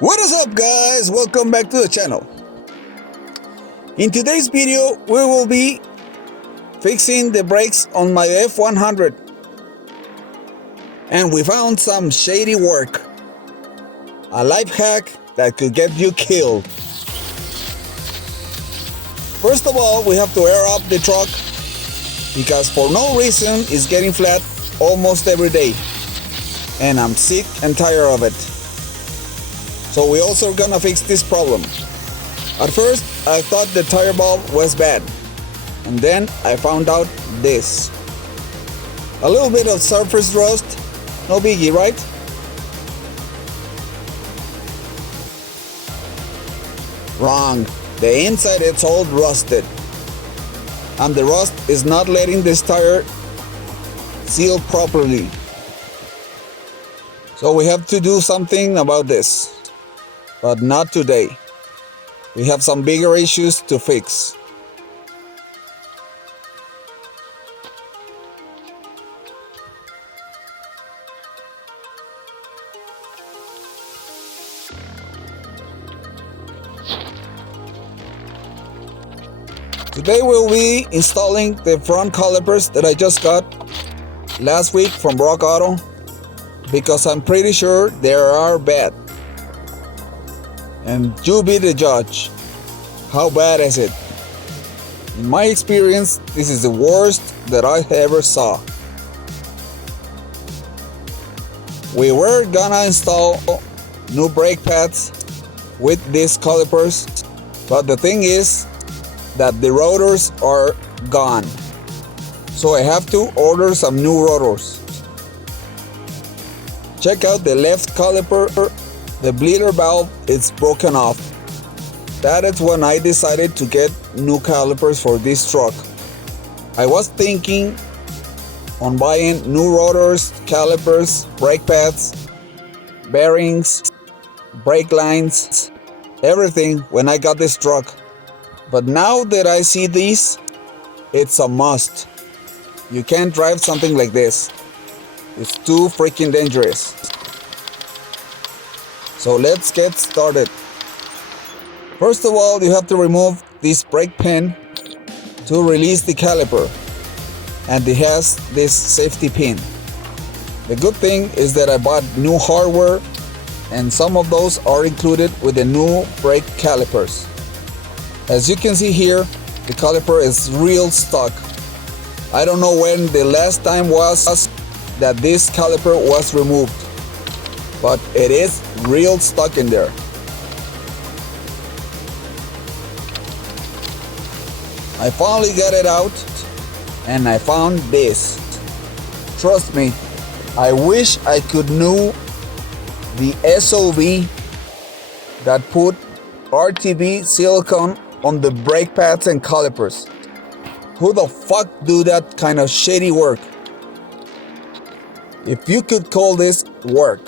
What is up, guys? Welcome back to the channel. In today's video, we will be fixing the brakes on my F100, and we found some shady work, a life hack that could get you killed. First of all, we have to air up the truck because for no reason it's getting flat almost every day, and I'm sick and tired of it. So we also gonna fix this problem. At first, I thought the tire valve was bad, and then I found out this. A little bit of surface rust, no biggie, right? Wrong. The inside it's all rusted, and the rust is not letting this tire seal properly. So we have to do something about this. But not today. We have some bigger issues to fix. Today we'll be installing the front calipers that I just got last week from Rock Auto, because I'm pretty sure they are bad. And you be the judge. How bad is it? In my experience, this is the worst that I ever saw. We were gonna install new brake pads with these calipers, but the thing is that the rotors are gone. So I have to order some new rotors. Check out the left caliper. The bleeder valve is broken off. That is when I decided to get new calipers for this truck. I was thinking on buying new rotors, calipers, brake pads, bearings, brake lines, everything when I got this truck. But now that I see these, it's a must. You can't drive something like this. It's too freaking dangerous. So let's get started. First of all, you have to remove this brake pin to release the caliper, and it has this safety pin. The good thing is that I bought new hardware, and some of those are included with the new brake calipers. As you can see here, the caliper is real stuck. I don't know when the last time was that this caliper was removed, but it is real stuck in there. I finally got it out, and I found this. Trust me, I wish I could know the SOV that put RTB silicone on the brake pads and calipers. Who the fuck do that kind of shady work? If you could call this work.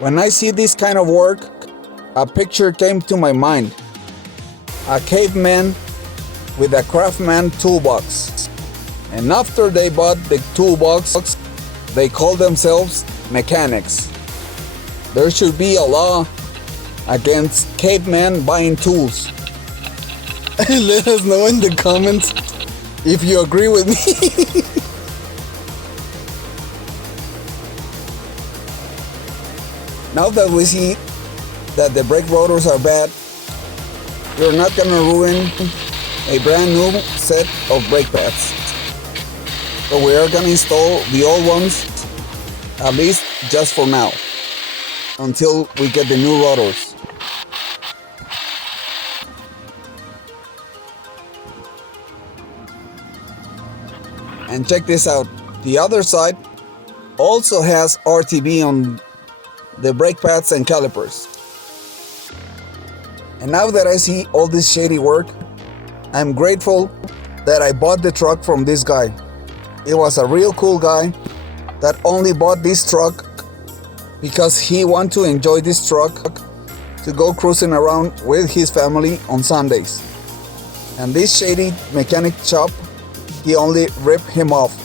When I see this kind of work, a picture came to my mind. A caveman with a craftsman toolbox. And after they bought the toolbox, they called themselves mechanics. There should be a law against cavemen buying tools. Let us know in the comments if you agree with me. Now that we see that the brake rotors are bad, you're not gonna ruin a brand new set of brake pads. So we are gonna install the old ones, at least just for now, until we get the new rotors. And check this out, the other side also has RTB on the brake pads and calipers. And now that I see all this shady work, I'm grateful that I bought the truck from this guy. It was a real cool guy that only bought this truck because he wanted to enjoy this truck to go cruising around with his family on Sundays. And this shady mechanic shop, he only ripped him off.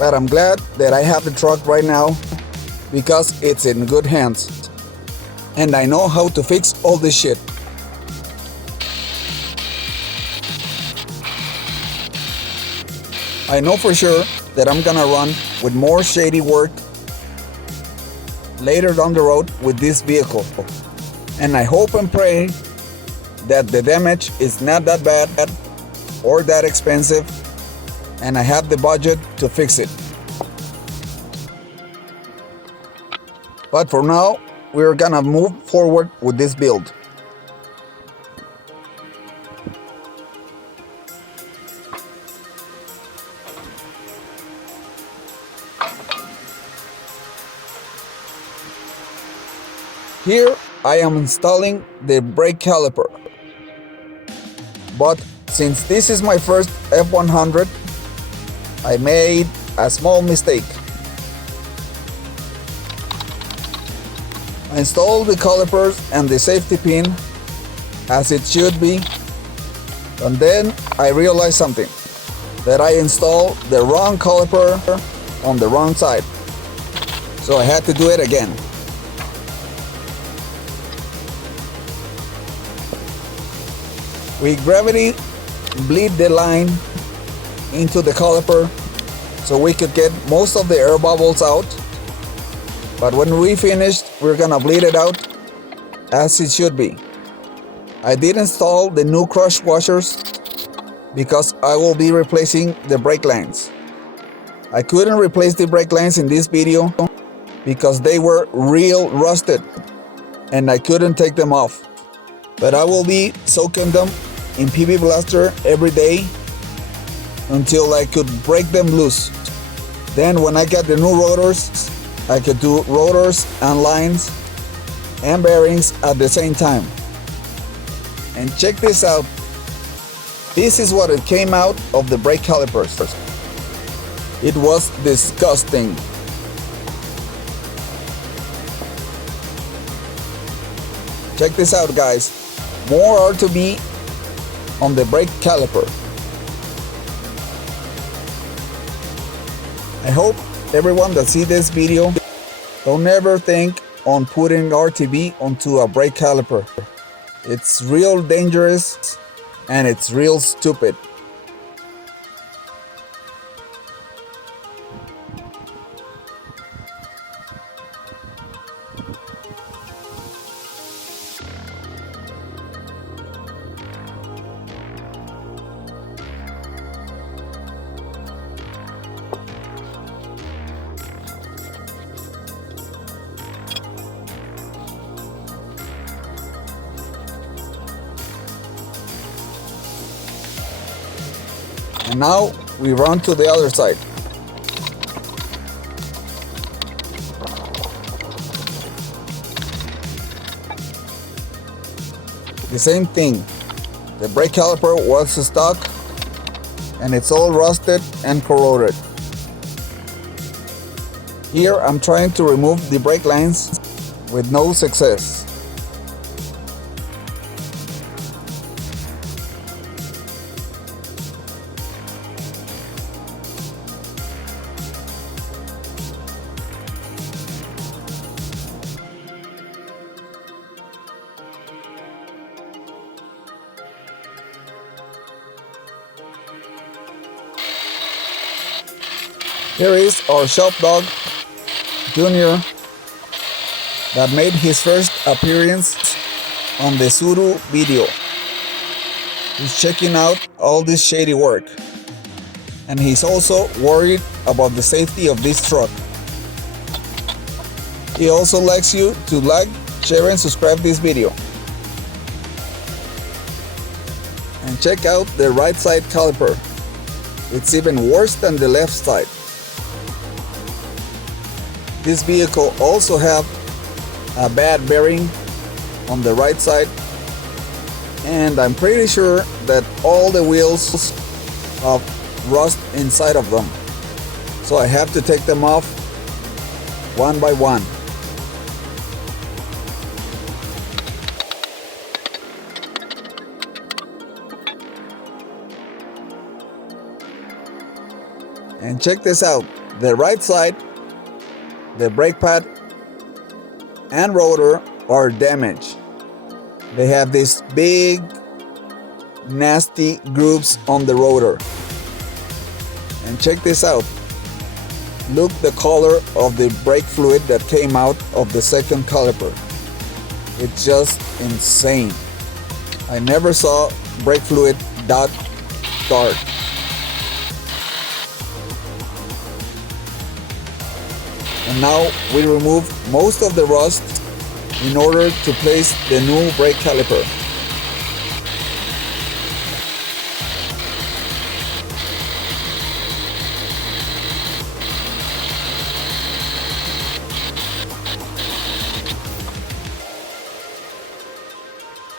But I'm glad that I have the truck right now because it's in good hands. And I know how to fix all this shit. I know for sure that I'm gonna run with more shady work later down the road with this vehicle. And I hope and pray that the damage is not that bad or that expensive, and I have the budget to fix it. But for now, we're gonna move forward with this build. Here I am installing the brake caliper. But since this is my first F100, I made a small mistake. I installed the calipers and the safety pin as it should be, and then I realized something, that I installed the wrong caliper on the wrong side. So I had to do it again. We gravity bleed the line into the caliper so we could get most of the air bubbles out. But when we finished, we're gonna bleed it out as it should be. I did install the new crush washers because I will be replacing the brake lines. I couldn't replace the brake lines in this video because they were real rusted and I couldn't take them off. But I will be soaking them in PB Blaster every day until I could break them loose. Then when I got the new rotors, I could do rotors and lines and bearings at the same time. And check this out. This is what it came out of the brake calipers. It was disgusting. Check this out, guys. More are to be on the brake caliper. I hope everyone that see this video don't ever think on putting RTB onto a brake caliper. It's real dangerous and it's real stupid. And now we run to the other side. The same thing. The brake caliper was stuck and it's all rusted and corroded. Here I'm trying to remove the brake lines with no success. Here is our shop dog, Junior, that made his first appearance on the Suru video. He's checking out all this shady work. And he's also worried about the safety of this truck. He also likes you to like, share and subscribe this video. And check out the right side caliper. It's even worse than the left side. This vehicle also have a bad bearing on the right side, and I'm pretty sure that all the wheels have rust inside of them. So I have to take them off one by one. And check this out. the right side, the brake pad and rotor are damaged. They have these big, nasty grooves on the rotor. And check this out. Look the color of the brake fluid that came out of the second caliper. It's just insane. I never saw brake fluid that dark. And now we remove most of the rust in order to place the new brake caliper.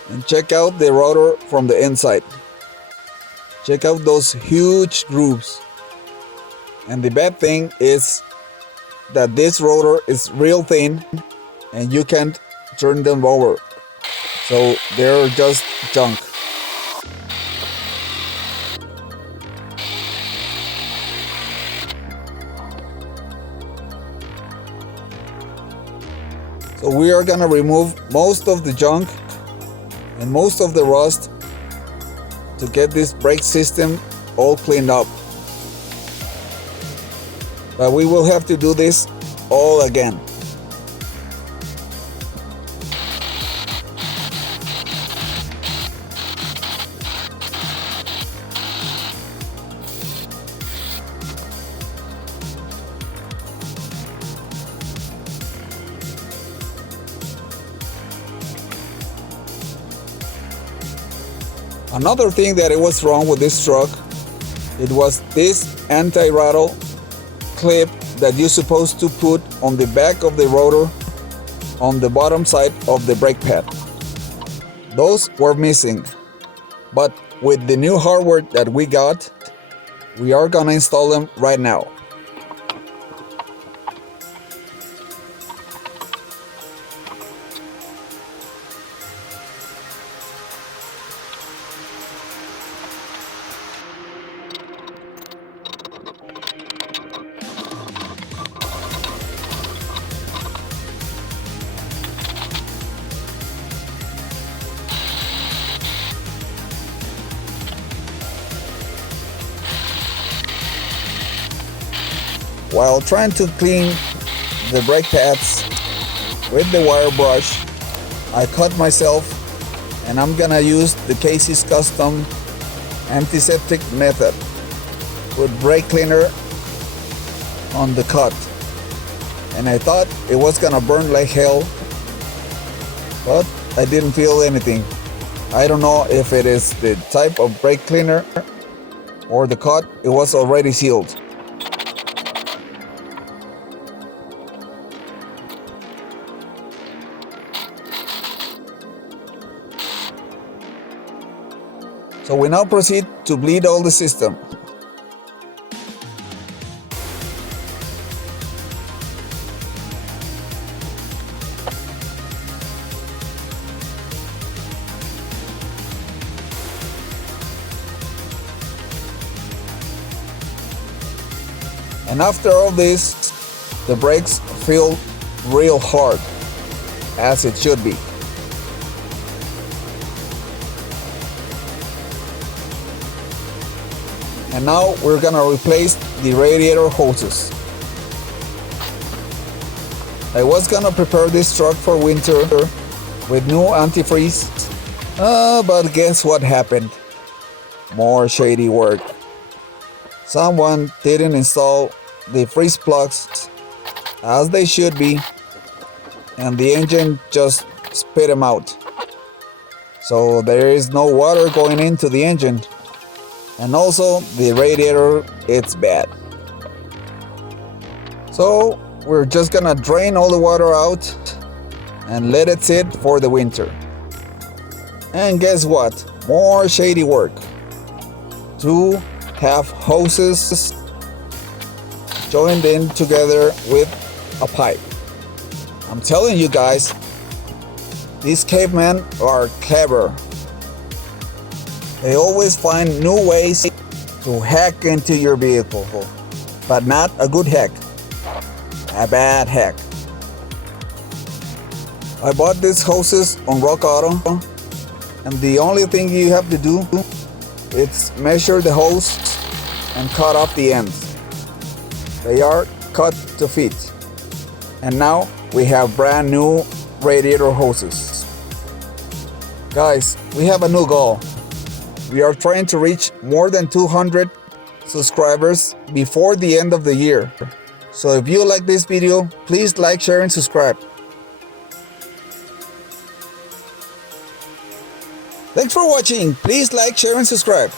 And check out the rotor from the inside. Check out those huge grooves. And the bad thing is that this rotor is real thin and you can't turn them over. So they're just junk. So we are gonna remove most of the junk and most of the rust to get this brake system all cleaned up. But we will have to do this all again. Another thing that it was wrong with this truck, it was this anti-rattle clip that you're supposed to put on the back of the rotor on the bottom side of the brake pad. Those were missing, but with the new hardware that we got, we are gonna install them right now. While trying to clean the brake pads with the wire brush, I cut myself, and I'm gonna use the Casey's Custom antiseptic method with brake cleaner on the cut. And I thought it was gonna burn like hell, but I didn't feel anything. I don't know if it is the type of brake cleaner or the cut, it was already sealed. So we now proceed to bleed all the system. And after all this, the brakes feel real hard, as it should be. And now we're gonna replace the radiator hoses. I was gonna prepare this truck for winter with new antifreeze, but guess what happened? More shady work. Someone didn't install the freeze plugs as they should be, and the engine just spit them out. So there is no water going into the engine. And also the radiator, it's bad. So we're just gonna drain all the water out and let it sit for the winter. And guess what? More shady work. 2 half hoses joined in together with a pipe. I'm telling you guys, these cavemen are clever. They always find new ways to hack into your vehicle. but not a good hack. A bad hack. I bought these hoses on Rock Auto, and the only thing you have to do is measure the hose and cut off the ends. They are cut to fit. And now we have brand new radiator hoses. Guys, we have a new goal. We are trying to reach more than 200 subscribers before the end of the year. So if you like this video, please like, share, and subscribe. Thanks for watching. Please like, share, and subscribe.